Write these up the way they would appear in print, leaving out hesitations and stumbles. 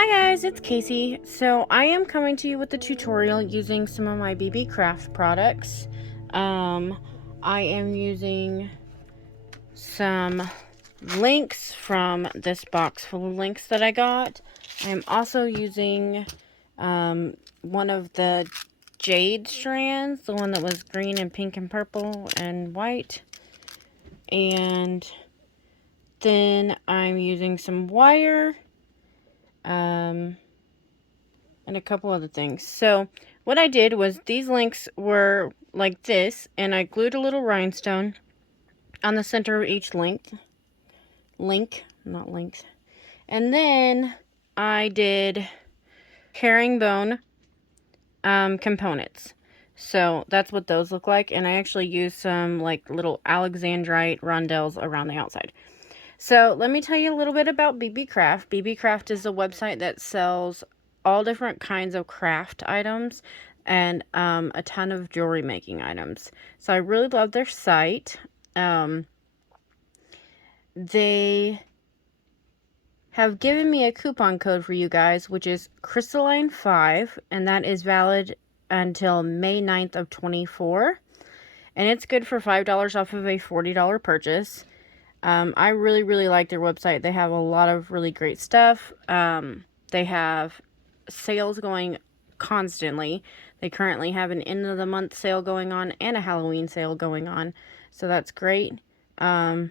Hi guys, it's Casey. So I am coming to you with a tutorial using some of my Beebeecraft products. I am using some links from this box full of links that I got. I am also using one of the Jade strands, the one that was green and pink and purple and white. And then I'm using some wire. And a couple other things. So what I did was these links were like this, and I glued a little rhinestone on the center of each link, not links. And then I did herringbone components. So that's what those look like, and I actually used some like little alexandrite rondelles around the outside. So let me tell you a little bit about Beebeecraft. Beebeecraft is a website that sells all different kinds of craft items and a ton of jewelry making items. So I really love their site. They have given me a coupon code for you guys, which is Crystalline5, and that is valid until May 9th of 24. And it's good for $5 off of a $40 purchase. I really like their website. They have a lot of really great stuff. They have sales going constantly. They currently have an end of the month sale going on and a Halloween sale going on. So that's great. I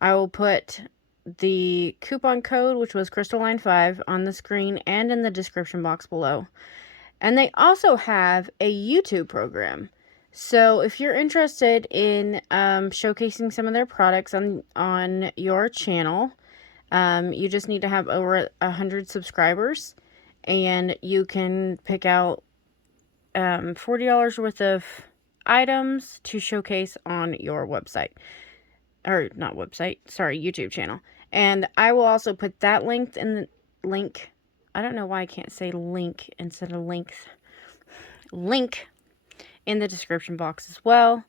will put the coupon code, which was Crystalline5, on the screen and in the description box below. And they also have a YouTube program. So if you're interested in showcasing some of their products on your channel, you just need to have over 100 subscribers, and you can pick out $40 worth of items to showcase on your website. Or not website, sorry, YouTube channel. And I will also put that link in the link. I don't know why I can't say link instead of links. Link in the description box as well.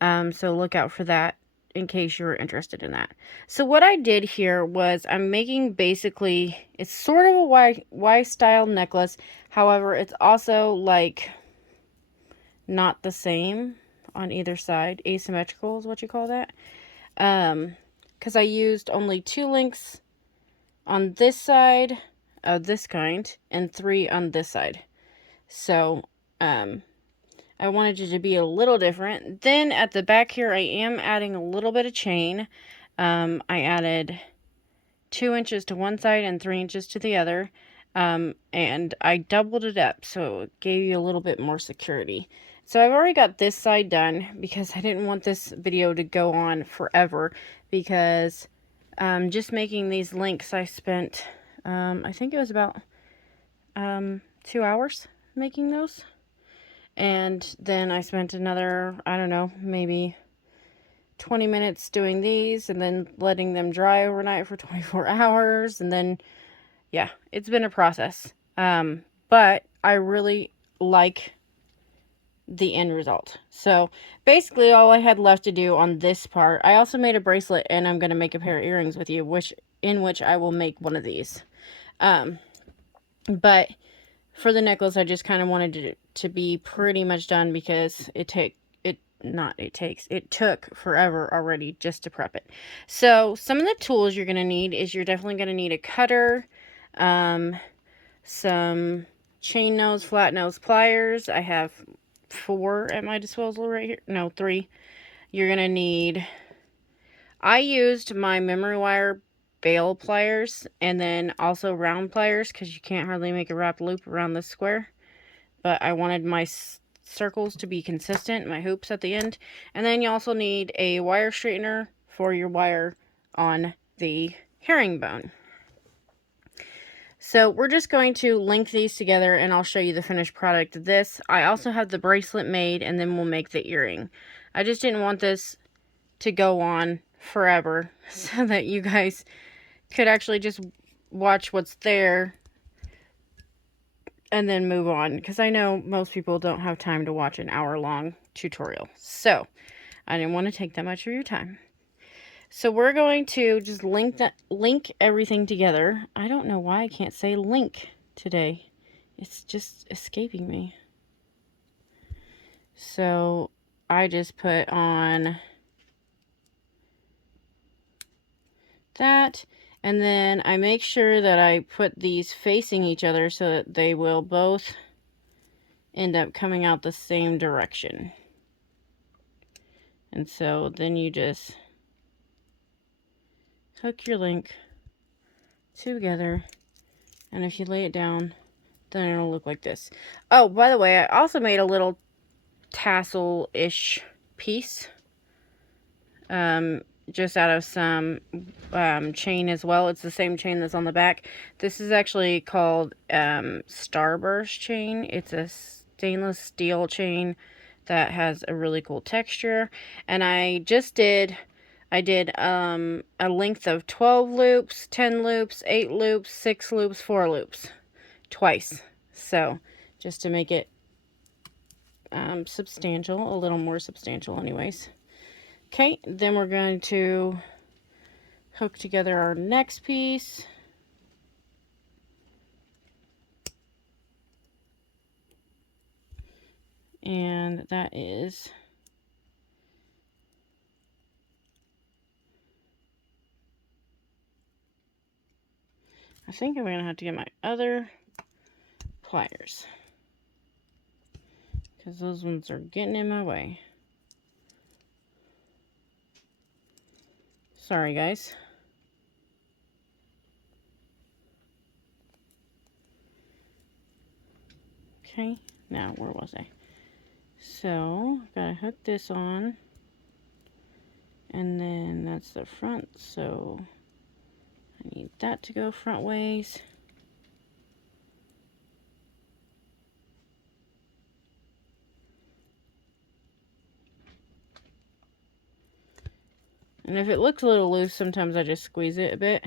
So look out for that in case you were interested in that. So what I did here was I'm making basically, it's sort of a Y style necklace. However, it's also like not the same on either side. Asymmetrical is what you call that. Because I used only 2 links on this side of this kind and 3 on this side. So, I wanted it to be a little different. Then at the back here, I am adding a little bit of chain. I added 2 inches to one side and 3 inches to the other. And I doubled it up, so it gave you a little bit more security. So I've already got this side done because I didn't want this video to go on forever, because just making these links, I spent, I think it was about 2 hours making those. And then I spent another, I don't know, maybe 20 minutes doing these and then letting them dry overnight for 24 hours. And then, yeah, it's been a process. But I really like the end result. So basically all I had left to do on this part, I also made a bracelet, and I'm going to make a pair of earrings with you, in which I will make one of these. But for the necklace, I just kind of wanted it to be pretty much done because it took forever already just to prep it. So some of the tools you're going to need is you're definitely going to need a cutter, some chain nose, flat nose pliers. I have 4 at my disposal right here. No, 3. You're going to need, I used my memory wire bail pliers and then also round pliers because you can't hardly make a wrapped loop around this square. But I wanted my circles to be consistent, my hoops at the end. And then you also need a wire straightener for your wire on the herringbone. So we're just going to link these together, and I'll show you the finished product of this. I also have the bracelet made, and then we'll make the earring. I just didn't want this to go on forever so that you guys could actually just watch what's there and then move on, because I know most people don't have time to watch an hour-long tutorial. So I didn't want to take that much of your time. So we're going to just link everything together. I don't know why I can't say link today. It's just escaping me. So I just put on that, and then I make sure that I put these facing each other so that they will both end up coming out the same direction. And so then you just hook your link together, and if you lay it down, then it'll look like this. Oh, by the way, I also made a little tassel-ish piece, just out of some chain as well. It's the same chain that's on the back. This is actually called Starburst chain. It's a stainless steel chain that has a really cool texture, and I did a length of 12 loops, 10 loops, 8 loops, 6 loops, 4 loops twice. So just to make it substantial, a little more substantial anyways. Okay, then we're going to hook together our next piece. And that is I think I'm going to have to get my other pliers, because those ones are getting in my way. Sorry, guys. Okay, now where was I? So, gotta hook this on, and then that's the front, so I need that to go front ways. And if it looks a little loose, sometimes I just squeeze it a bit.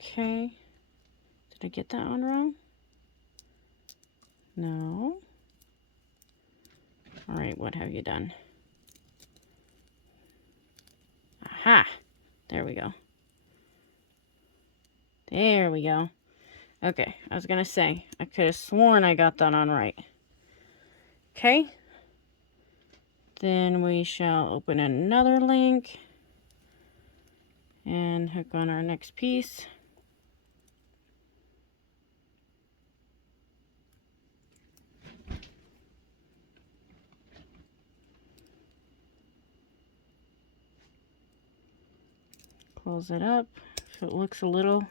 Okay. Did I get that one wrong? No. Alright, what have you done? Aha! There we go. There we go. Okay, I was gonna say, I could have sworn I got that on right. Okay. Then we shall open another link and hook on our next piece. Close it up. If it looks a little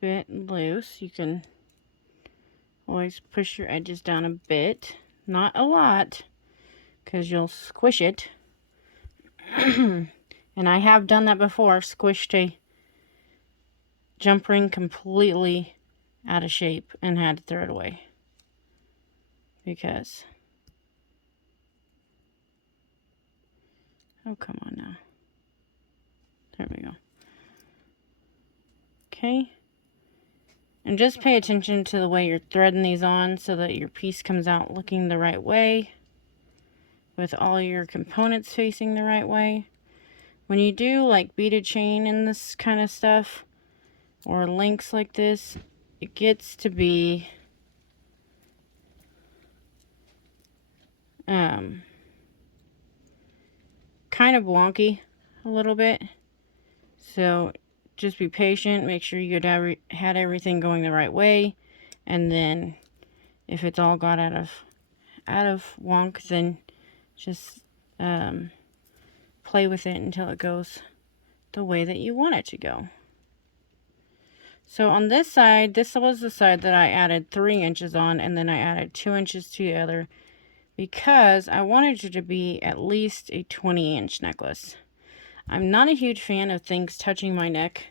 bit loose, you can always push your edges down a bit. Not a lot, because you'll squish it. And I have done that before, squished a jump ring completely out of shape and had to throw it away. Because, oh, come on now. There we go. Okay. And just pay attention to the way you're threading these on so that your piece comes out looking the right way, with all your components facing the right way. When you do like beaded chain and this kind of stuff, or links like this, it gets to be kind of wonky a little bit. So just be patient, make sure you had everything going the right way, and then if it's all got out of wonk, then just play with it until it goes the way that you want it to go. So on this side, this was the side that I added 3 inches on, and then I added 2 inches to the other, because I wanted it to be at least a 20-inch necklace. I'm not a huge fan of things touching my neck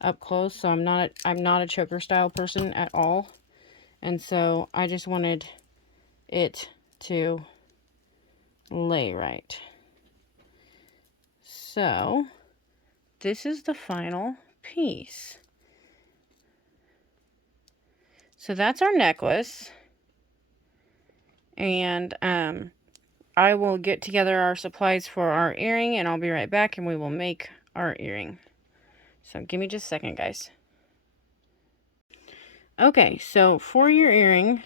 up close, so I'm not a choker style person at all. And so I just wanted it to lay right. So this is the final piece. So that's our necklace. And I will get together our supplies for our earring, and I'll be right back, and we will make our earring. So give me just a second, guys. Okay, so for your earring,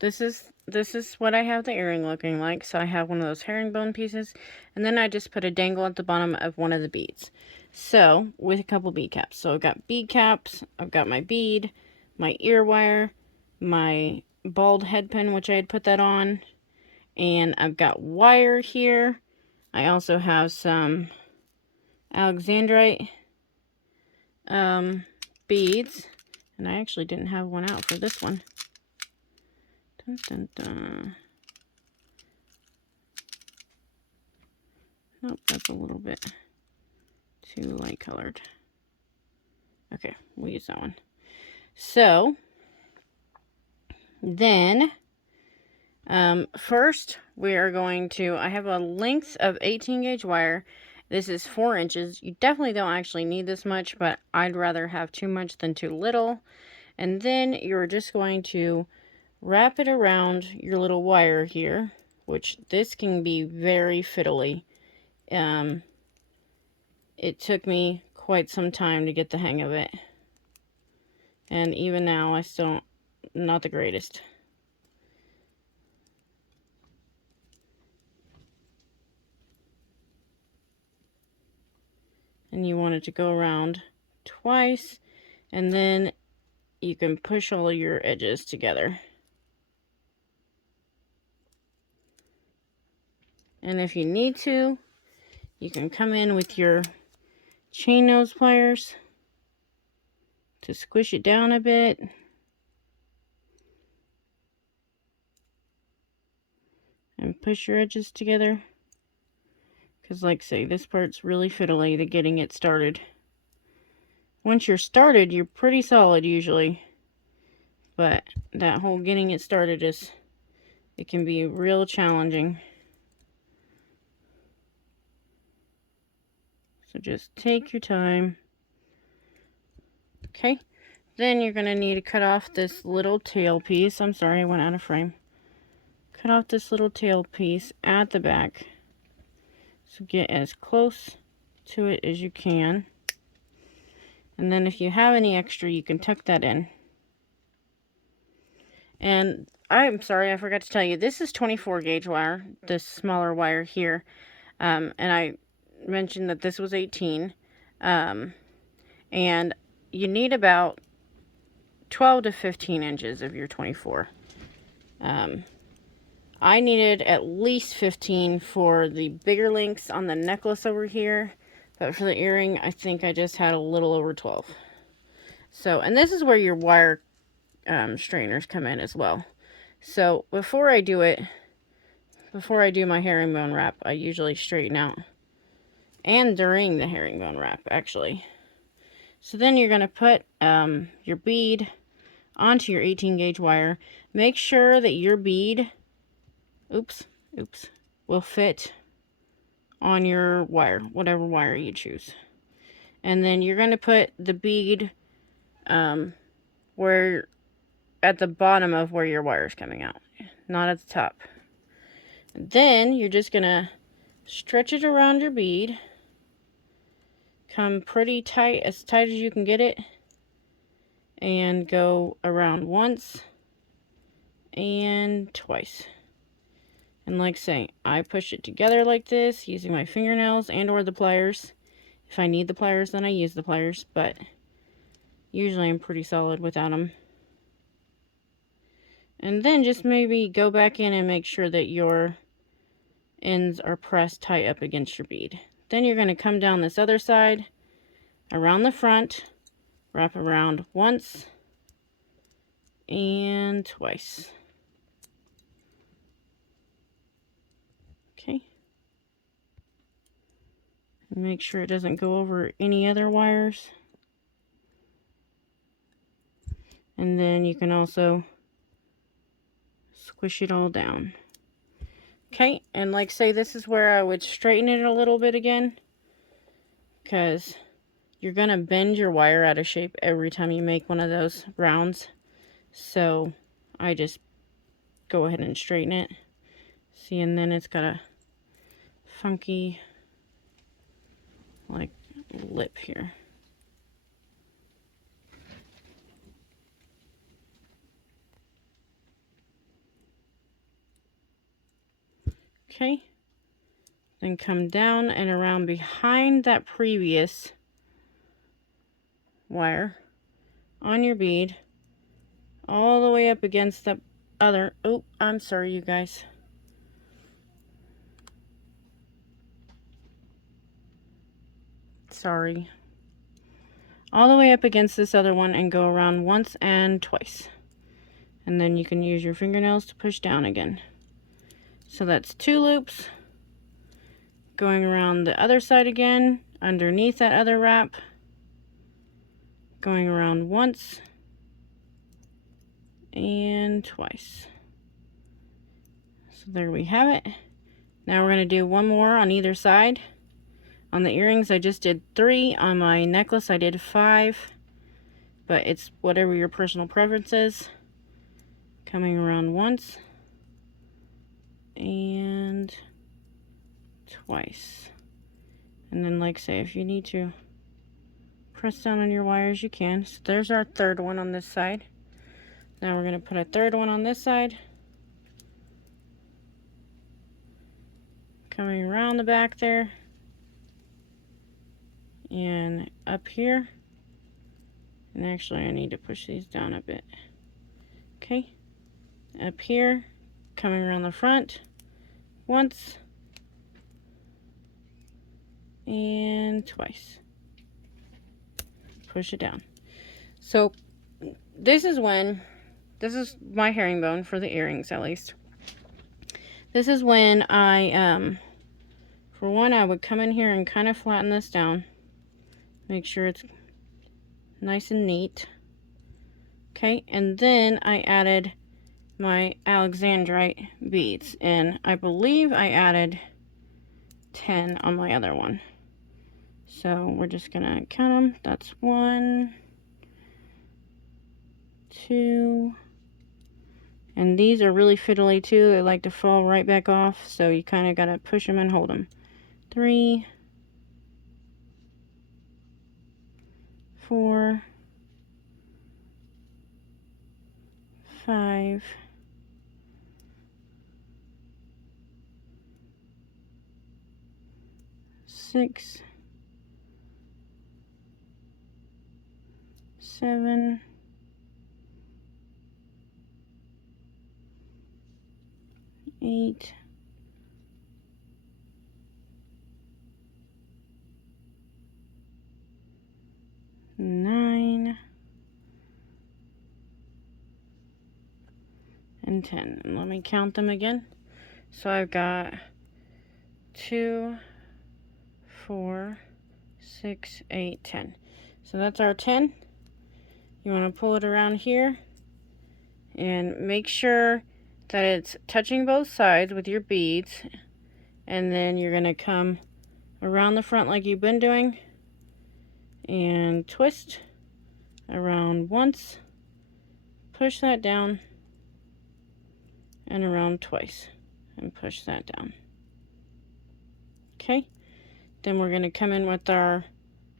this is what I have the earring looking like. So I have one of those herringbone pieces, and then I just put a dangle at the bottom of one of the beads. So with a couple bead caps. So I've got bead caps, I've got my bead, my ear wire, my bald head pin, which I had put that on, and I've got wire here. I also have some Alexandrite beads, and I actually didn't have one out for this one. Dun, dun, dun. Nope, that's a little bit too light colored. Okay, we'll use that one. So then first we are going to, I have a length of 18 gauge wire. This is 4 inches. You definitely don't actually need this much, but I'd rather have too much than too little. And then you're just going to wrap it around your little wire here, which this can be very fiddly. It took me quite some time to get the hang of it. And even now, I still, not the greatest. And you want it to go around twice, and then you can push all your edges together. And if you need to, you can come in with your chain nose pliers to squish it down a bit. And push your edges together. Because like I say, this part's really fiddly to getting it started. Once you're started, you're pretty solid usually. But that whole getting it started it can be real challenging. So just take your time. Okay, then you're going to need to cut off this little tail piece. I'm sorry, I went out of frame. Cut off this little tail piece at the back. So get as close to it as you can. And then if you have any extra, you can tuck that in. And I'm sorry, I forgot to tell you, this is 24 gauge wire, this smaller wire here. And I mentioned that this was 18. And you need about 12 to 15 inches of your 24. I needed at least 15 for the bigger links on the necklace over here. But for the earring, I think I just had a little over 12. So, and this is where your wire strainers come in as well. So before I do my herringbone wrap, I usually straighten out. And during the herringbone wrap, actually. So then you're going to put your bead onto your 18 gauge wire. Make sure that your bead, will fit on your wire, whatever wire you choose. And then you're going to put the bead where at the bottom of where your wire is coming out, not at the top. Then you're just going to stretch it around your bead. Come pretty tight, as tight as you can get it. And go around once and twice. And like I say, I push it together like this using my fingernails and or the pliers. If I need the pliers, then I use the pliers, but usually I'm pretty solid without them. And then just maybe go back in and make sure that your ends are pressed tight up against your bead. Then you're going to come down this other side, around the front, wrap around once and twice. Okay. Make sure it doesn't go over any other wires. And then you can also squish it all down. Okay, and like say, this is where I would straighten it a little bit again, because you're going to bend your wire out of shape every time you make one of those rounds. So I just go ahead and straighten it. See, and then it's got a funky, like, lip here. Okay. Then come down and around behind that previous wire on your bead, all the way up against the other. Oh, I'm sorry, you guys. Sorry. All the way up against this other one and go around once and twice. And then you can use your fingernails to push down again. So that's 2 loops. Going around the other side again, underneath that other wrap. Going around once and twice. So there we have it. Now we're going to do one more on either side. On the earrings I just did 3. On my necklace I did 5. But it's whatever your personal preference is. Coming around once and twice. And then, like say, if you need to press down on your wires, you can. So there's our third one on this side. Now we're going to put a third one on this side. Coming around the back there. And up here. And actually I need to push these down a bit. Okay. Up here. Coming around the front. Once. And twice. Push it down. So this is my herringbone for the earrings, at least. This is when I for one, I would come in here and kind of flatten this down, make sure it's nice and neat. Okay, and then I added my Alexandrite beads, and I believe I added 10 on my other one. So we're just gonna count them. That's 1, 2, and these are really fiddly too. They like to fall right back off, so you kind of gotta push them and hold them. 3, 4, 5, 6, 7, 8, 9, and 10. And let me count them again. So I've got 2, 4, 6, 8, 10. So that's our 10. You want to pull it around here and make sure that it's touching both sides with your beads, and then you're going to come around the front like you've been doing and twist around once, push that down, and around twice and push that down. Okay, then we're going to come in with our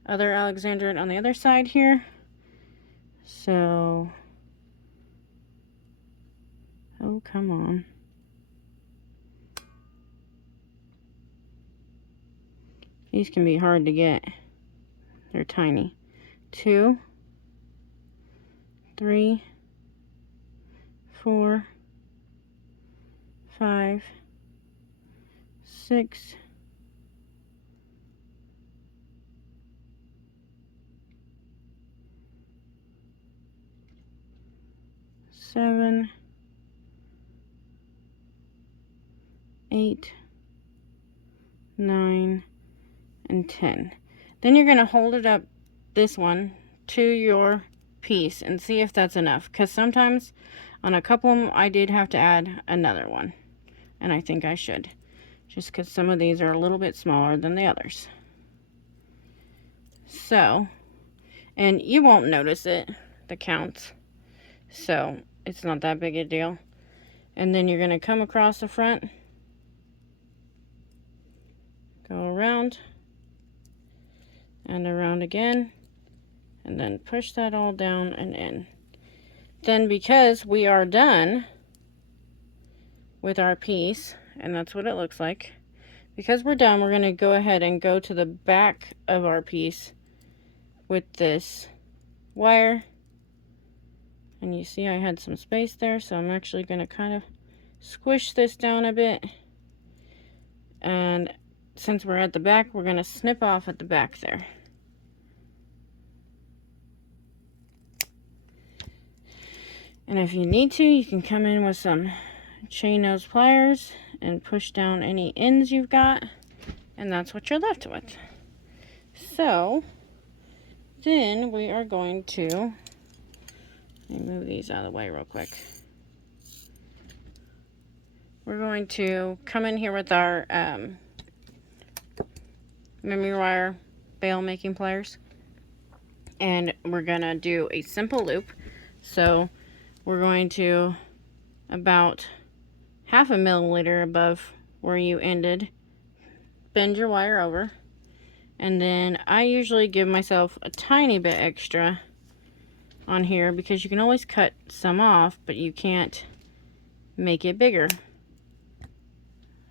other Alexandrite on the other side here. So, oh, come on. These can be hard to get. They're tiny. 2, 3, 4, 5, 6, 7, 8, 9, and 10. Then you're going to hold it up, this one, to your piece and see if that's enough. Because sometimes on a couple of them I did have to add another one. And I think I should. Just because some of these are a little bit smaller than the others. So, and you won't notice it, the counts. So, it's not that big a deal. And then you're going to come across the front Go around and around again, and then push that all down and in. Then, because we are done with our piece, and that's what it looks like, because we're done, we're going to go ahead and go to the back of our piece with this wire. And you see I had some space there, so I'm actually going to kind of squish this down a bit. And since we're at the back, we're going to snip off at the back there. And if you need to, you can come in with some chain nose pliers and push down any ends you've got, and that's what you're left with. So then we are going to, let me move these out of the way real quick. We're going to come in here with our memory wire bail making pliers, and we're gonna do a simple loop. So we're going to, about 1/2 milliliter above where you ended, bend your wire over, and then I usually give myself a tiny bit extra on here because you can always cut some off, but you can't make it bigger.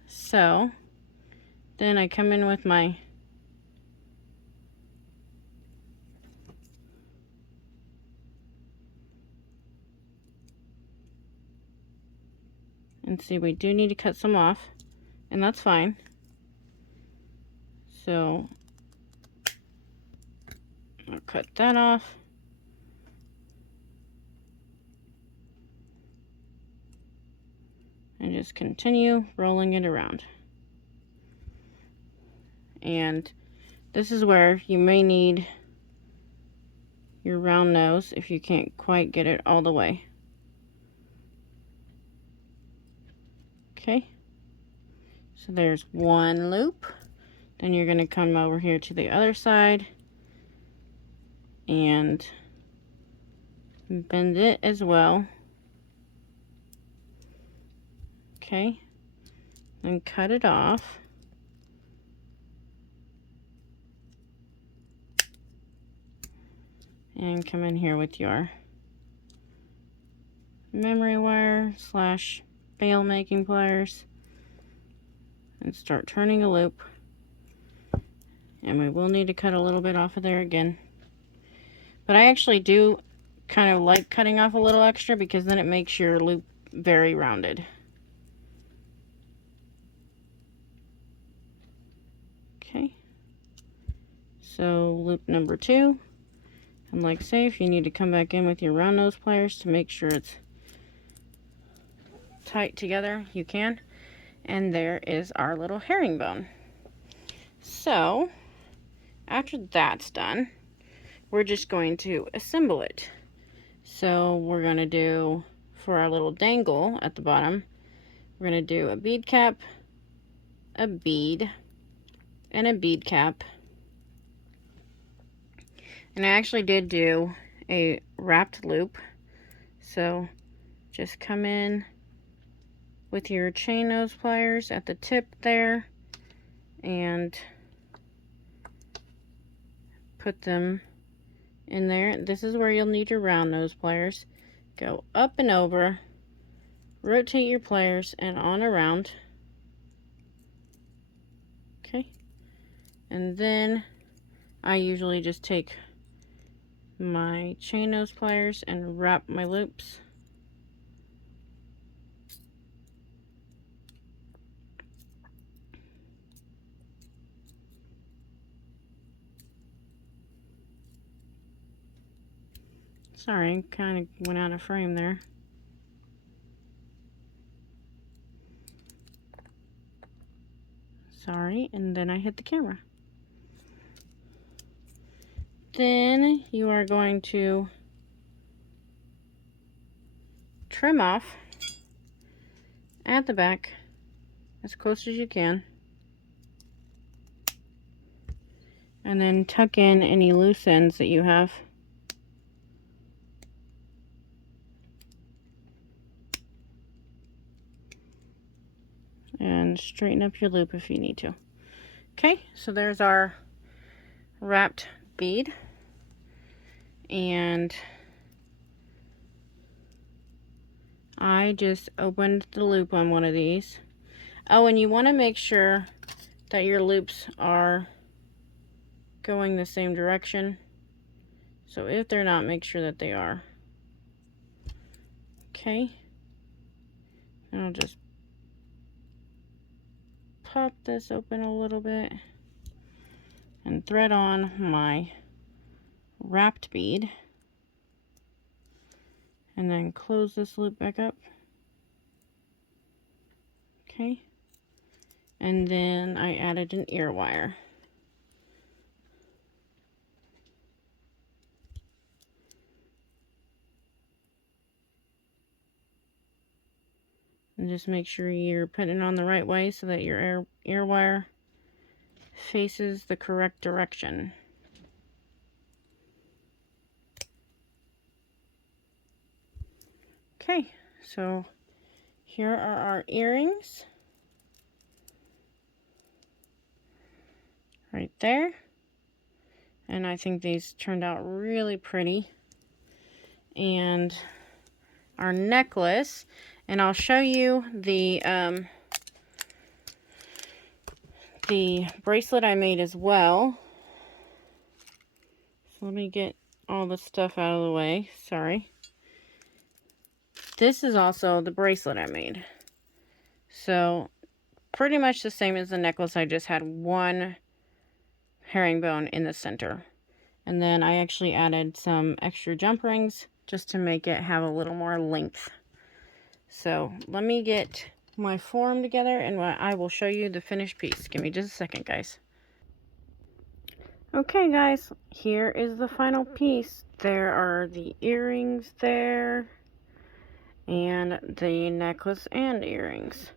So then I come in with my and see, we do need to cut some off, and that's fine. So I'll cut that off. And just continue rolling it around. And this is where you may need your round nose if you can't quite get it all the way. Okay, so there's one loop. Then you're going to come over here to the other side and bend it as well. Okay, then cut it off. And come in here with your memory wire slash bail making pliers and start turning a loop. And we will need to cut a little bit off of there again. But I actually do kind of like cutting off a little extra because then it makes your loop very rounded. Okay. So loop number 2. And like say, if you need to come back in with your round nose pliers to make sure it's tight together, you can. And there is our little herringbone. So after that's done, we're just going to assemble it. So we're going to do, for our little dangle at the bottom, we're going to do a bead cap, a bead, and a bead cap. And I actually did do a wrapped loop. So just come in with your chain nose pliers at the tip there and put them in there. This is where you'll need your round nose pliers. Go up and over, rotate your pliers and on around. Okay, and then I usually just take my chain nose pliers and wrap my loops. Sorry, kind of went out of frame there. Sorry, and then I hit the camera. Then you are going to trim off at the back as close as you can, and then tuck in any loose ends that you have. And straighten up your loop if you need to. Okay, so there's our wrapped bead, and I just opened the loop on one of these. Oh, and you want to make sure that your loops are going the same direction. So if they're not, make sure that they are. Okay, and I'll just pop this open a little bit and thread on my wrapped bead, and then close this loop back up. Okay, and then I added an ear wire. And just make sure you're putting it on the right way so that your ear wire faces the correct direction. Okay, so here are our earrings. Right there. And I think these turned out really pretty. And our necklace, and I'll show you the bracelet I made as well. So let me get all the stuff out of the way. Sorry. This is also the bracelet I made. So pretty much the same as the necklace. I just had one herringbone in the center. And then I actually added some extra jump rings just to make it have a little more length. So let me get my form together and I will show you the finished piece. Give me just a second, guys. Okay, guys, here is the final piece. There are the earrings there, and the necklace and earrings.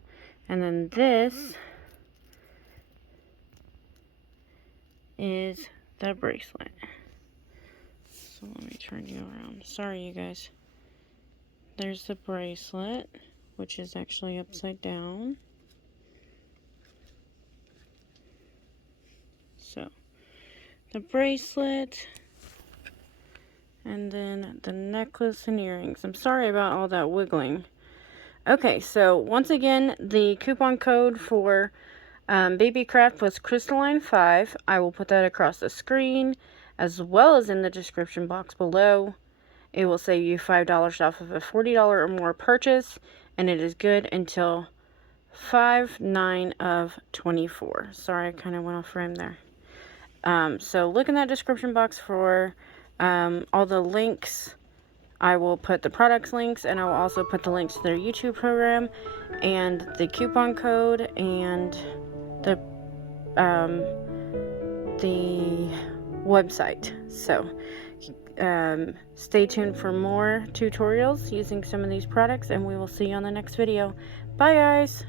And then this is the bracelet. So let me turn you around. Sorry, you guys. There's the bracelet, which is actually upside down. So the bracelet, and then the necklace and earrings. I'm sorry about all that wiggling. Okay, so once again, the coupon code for Beebeecraft was Crystalline 5. I will put that across the screen as well as in the description box below. It will save you $5 off of a $40 or more purchase, and it is good until 5/9 of 24. Sorry, I kind of went off frame there. So look in that description box for all the links. I will put the products links, and I will also put the links to their YouTube program and the coupon code and the website. So stay tuned for more tutorials using some of these products, and we will see you on the next video. Bye, guys.